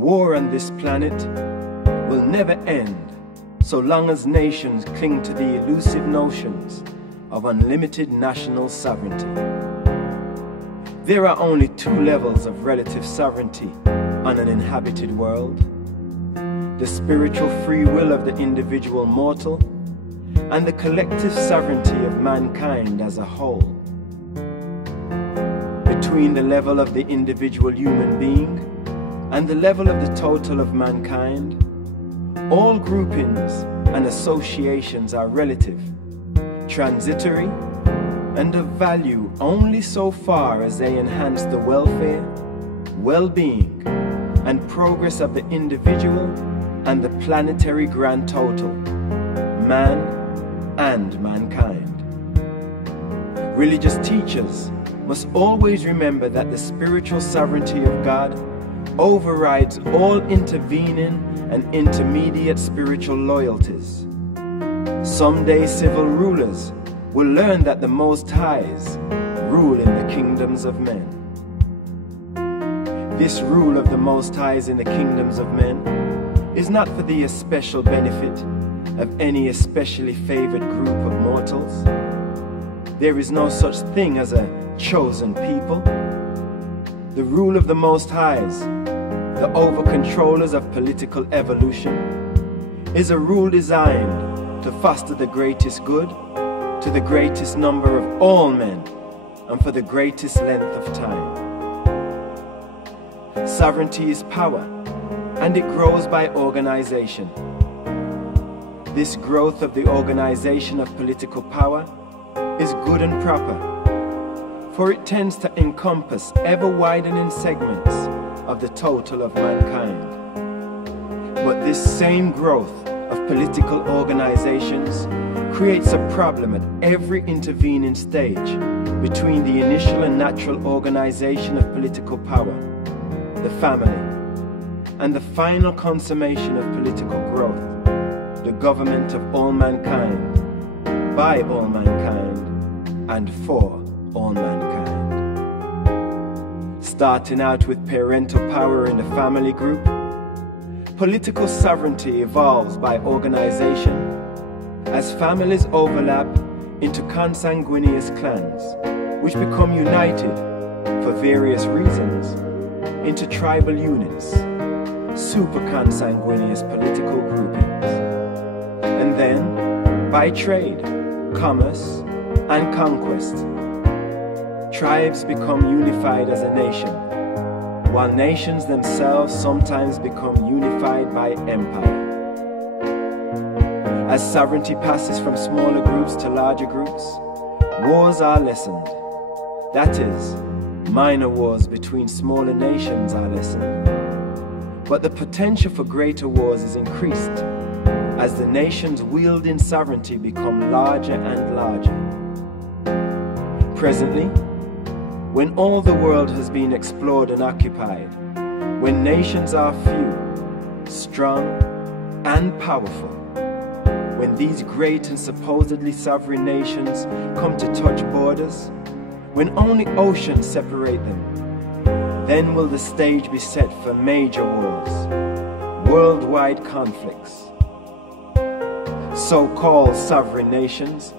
War on this planet will never end so long as nations cling to the elusive notions of unlimited national sovereignty. There are only two levels of relative sovereignty on an inhabited world: the spiritual free will of the individual mortal and the collective sovereignty of mankind as a whole. Between the level of the individual human being and the level of the total of mankind, all groupings and associations are relative, transitory, and of value only so far as they enhance the welfare, well-being, and progress of the individual and the planetary grand total, man and mankind. Religious teachers must always remember that the spiritual sovereignty of God overrides all intervening and intermediate spiritual loyalties. Someday civil rulers will learn that the Most Highs rule in the kingdoms of men. This rule of the Most Highs in the kingdoms of men is not for the especial benefit of any especially favored group of mortals. There is no such thing as a chosen people. The rule of the Most Highs, the over-controllers of political evolution, is a rule designed to foster the greatest good to the greatest number of all men and for the greatest length of time. Sovereignty is power, and it grows by organization. This growth of the organization of political power is good and proper, for it tends to encompass ever-widening segments of the total of mankind. But this same growth of political organizations creates a problem at every intervening stage between the initial and natural organization of political power, the family, and the final consummation of political growth, the government of all mankind, by all mankind, and for all mankind. Starting out with parental power in the family group, political sovereignty evolves by organization as families overlap into consanguineous clans, which become united, for various reasons, into tribal units, super-consanguineous political groupings. And then, by trade, commerce, and conquest, tribes become unified as a nation, while nations themselves sometimes become unified by empire. As sovereignty passes from smaller groups to larger groups, wars are lessened. That is, minor wars between smaller nations are lessened. But the potential for greater wars is increased as the nations wielding sovereignty become larger and larger. Presently, when all the world has been explored and occupied, when nations are few, strong, and powerful, when these great and supposedly sovereign nations come to touch borders, when only oceans separate them, then will the stage be set for major wars, worldwide conflicts. So-called sovereign nations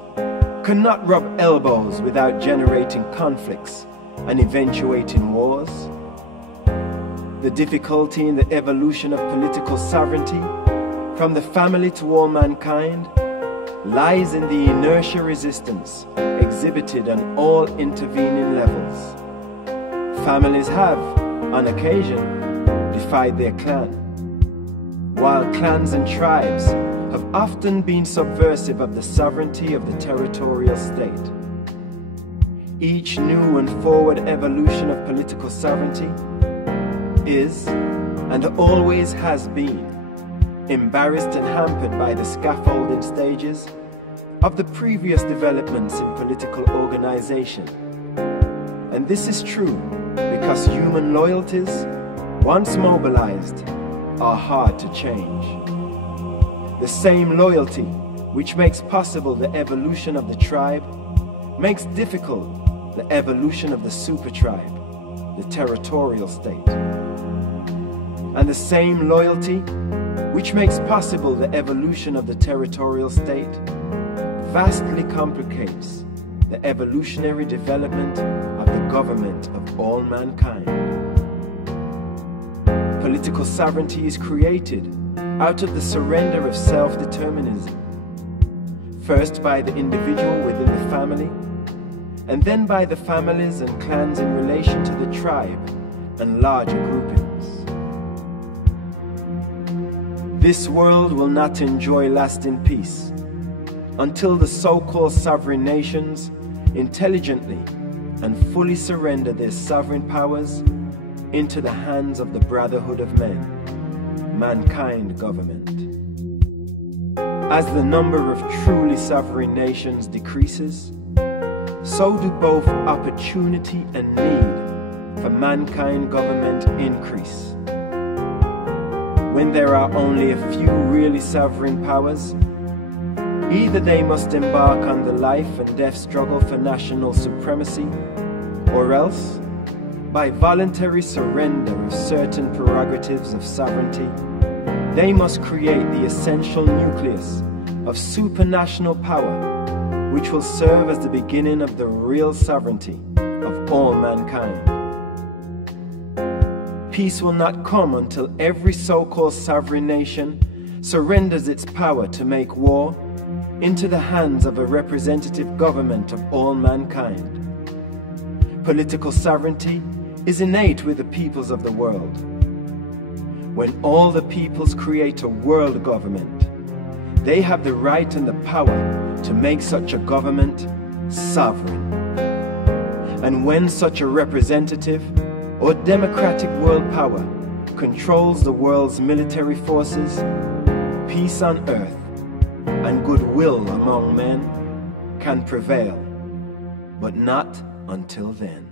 cannot rub elbows without generating conflicts and eventuating wars. The difficulty in the evolution of political sovereignty from the family to all mankind lies in the inertia resistance exhibited on all intervening levels. Families have, on occasion, defied their clan, while clans and tribes have often been subversive of the sovereignty of the territorial state. Each new and forward evolution of political sovereignty is, and always has been, embarrassed and hampered by the scaffolding stages of the previous developments in political organization. And this is true because human loyalties, once mobilized, are hard to change. The same loyalty which makes possible the evolution of the tribe makes difficult the evolution of the super tribe, the territorial state. and the same loyalty which makes possible the evolution of the territorial state vastly complicates the evolutionary development of the government of all mankind. Political sovereignty is created out of the surrender of self-determinism, first by the individual within the family, and then by the families and clans in relation to the tribe and larger groupings. This world will not enjoy lasting peace until the so-called sovereign nations intelligently and fully surrender their sovereign powers into the hands of the brotherhood of men, mankind government. As the number of truly sovereign nations decreases, so do both opportunity and need for mankind government increase. When there are only a few really sovereign powers, either they must embark on the life and death struggle for national supremacy, or else, by voluntary surrender of certain prerogatives of sovereignty, they must create the essential nucleus of supranational power, which will serve as the beginning of the real sovereignty of all mankind. Peace will not come until every so-called sovereign nation surrenders its power to make war into the hands of a representative government of all mankind. Political sovereignty is innate with the peoples of the world. When all the peoples create a world government, they have the right and the power to make such a government sovereign. And when such a representative or democratic world power controls the world's military forces, peace on earth and goodwill among men can prevail, but not until then.